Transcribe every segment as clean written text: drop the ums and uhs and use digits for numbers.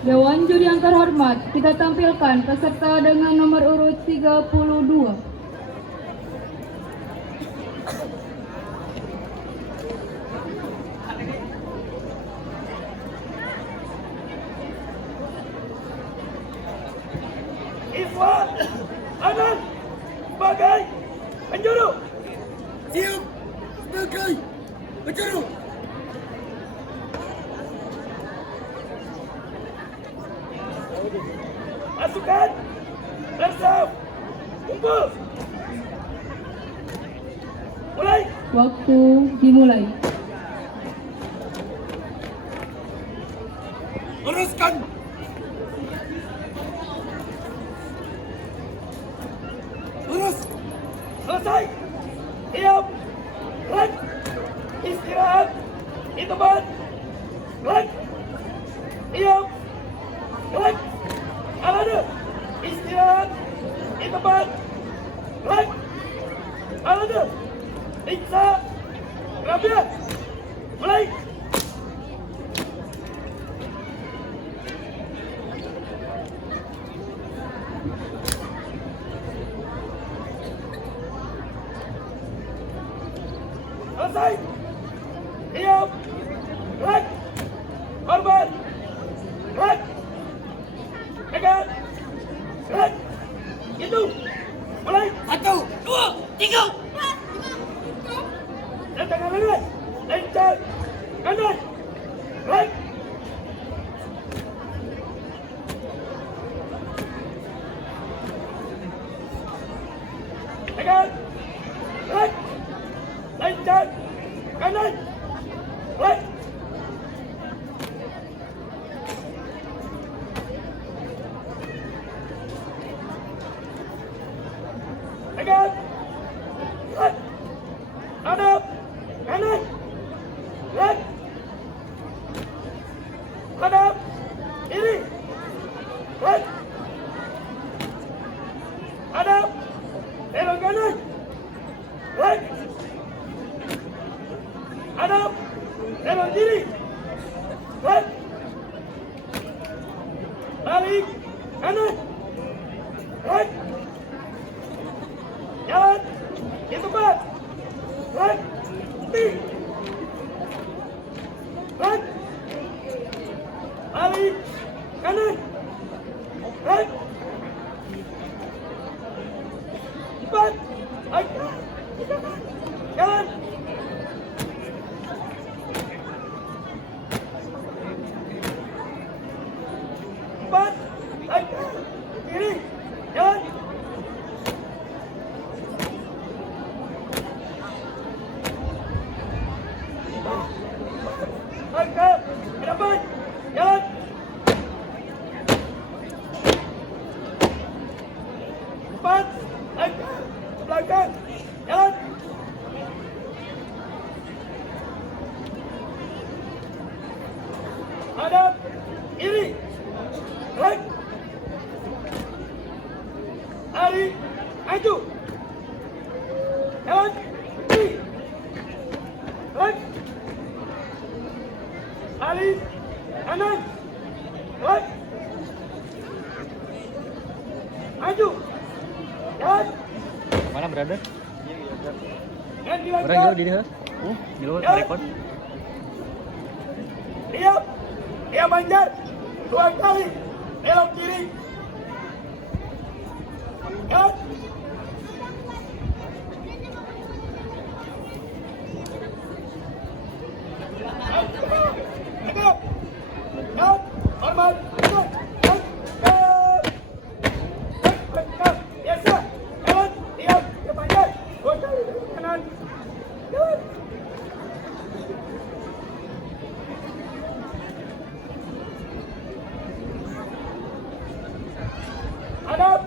Dewan juri yang terhormat, kita tampilkan peserta dengan nomor urut 32. Iswan Anan sebagai penjuru. Siap sebagai penjuru. Pasukan Tetap kumpul. Mulai. Waktu dimulai. Luruskan. Lurus. Selesai. Diam. Gerak. Istirahat di tempat. Gerak. Diam. Gerak. Alada. Istirahat di tempat. Gerak. Alada. Iksa. Rabia. Mulai. Selesai. Diam. Gerak. Korban. Gerak. Pegang. Gerak. Itu. Mulai. 1, 2, 3. Dan tangan kanan. Lencang. Kanan. Gerak. Pegang. Gerak. Lencang. Kanan. Gerak. Pegang. Gerak. Hadap. Kanan. Gerak. Hadap. Kiri. Gerak. Hadap. Belok kanan. Gerak. Hadap. Belok kiri. Gerak. Balik. Kanan. Gerak. Jalan. Di tempat. Gerak. Berhenti. Gerak. Balik. Kanan. Gerak. Cepat. Baik. Jalan. Cepat. Baik. Kiri. Jalan. Baik. Ke depan. Jalan. Cepat. Baik. Ke belakang. Jalan. Hadap. Kiri. Gerak. Lari. Maju. Jalan. Berhenti. Gerak. Lari. Kanan. Gerak. Maju. Jalan. Mana berada? Dan Orang dilanjut. jauh di dia. Di luar Ya. rekod. Diam. Diam manjat. 2 kali. Belok kiri. Jalan. Tegap. Jalan. Hormat. Tegap. Tegap. Tegap. Biasa. Jalan. Diam. Diam manjat. 2 kali. Belok kanan. Jalan. Hadap.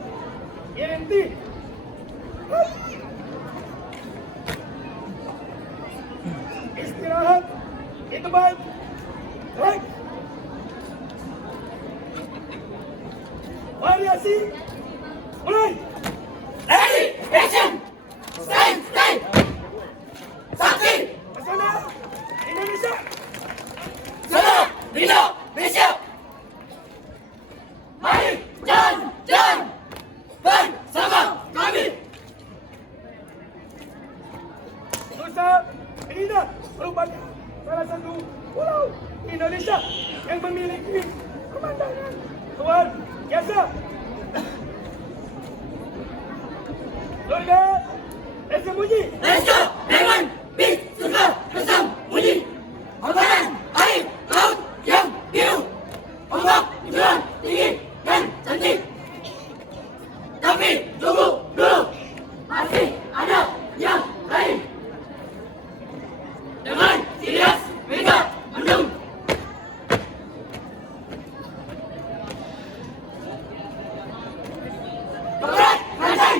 Berhenti. Istirahat di tempat. Gerak. Variasi. Mulai. Ready, action. Stand, stand. Sakti. Pesona Indonesia. Sana, Indonesia. PECINTA merupakan salah satu pulau di Indonesia yang memiliki pemandangan luar biasa. Surga Tersamunyi. Let's go! Dengan bis surga tersamunyi. Hamparan air laut yang biru, ombak menjulang tinggi dan cantik. Tapi tunggu dulu, masih ada yang lain. Dengan serius mereka mendung. Berat rantai.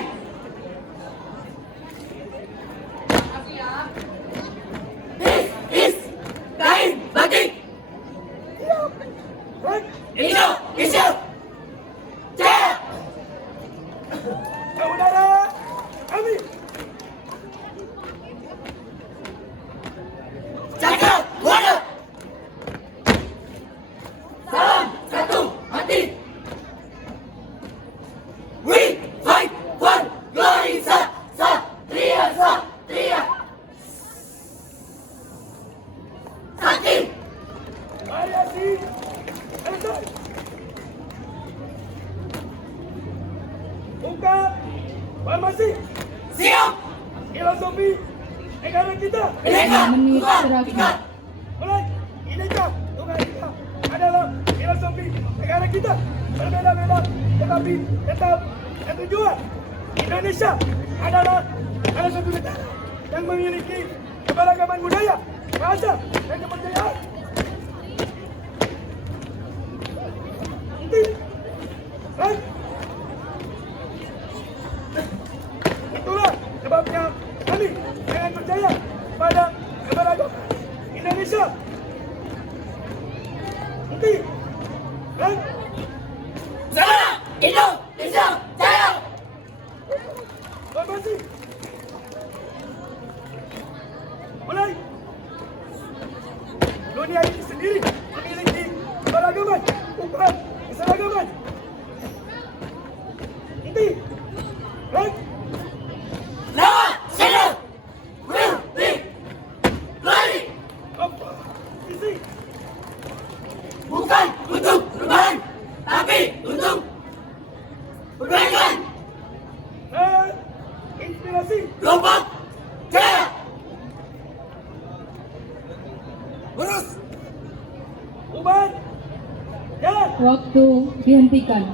Is kain batik. Indonesia. Jaya. Saudara kami Jaga Juara. Salam satu hati. We fight for glory. Satria. Sakti. variasi selesai. Buka formasi Siap. filosofi negara kita. Mereka Menit buka terakhir. tingkat. Mulai indonesia Tuhan kita adalah filosofi negara kita. Berbeda-beda tetapi tetap satu jua. Indonesia adalah salah satu negara yang memiliki keberagaman budaya, bahasa, dan kepercayaan. Kan? Itulah sebabnya kami sangat percaya pada keberagaman Indonesia. Kan? Sama Indonesia Jaya. Formasi. Mulai. Dunia ini sendiri memiliki keberagaman, bukan keseragaman. Kan? Lawa Shadow will be glory. Apa? Isi. Bukan untuk perubahan, tapi untuk perbaikan. Dan inspirasi. Kelompok Jaya. Lurus. Uban. Jalan. Waktu dihentikan.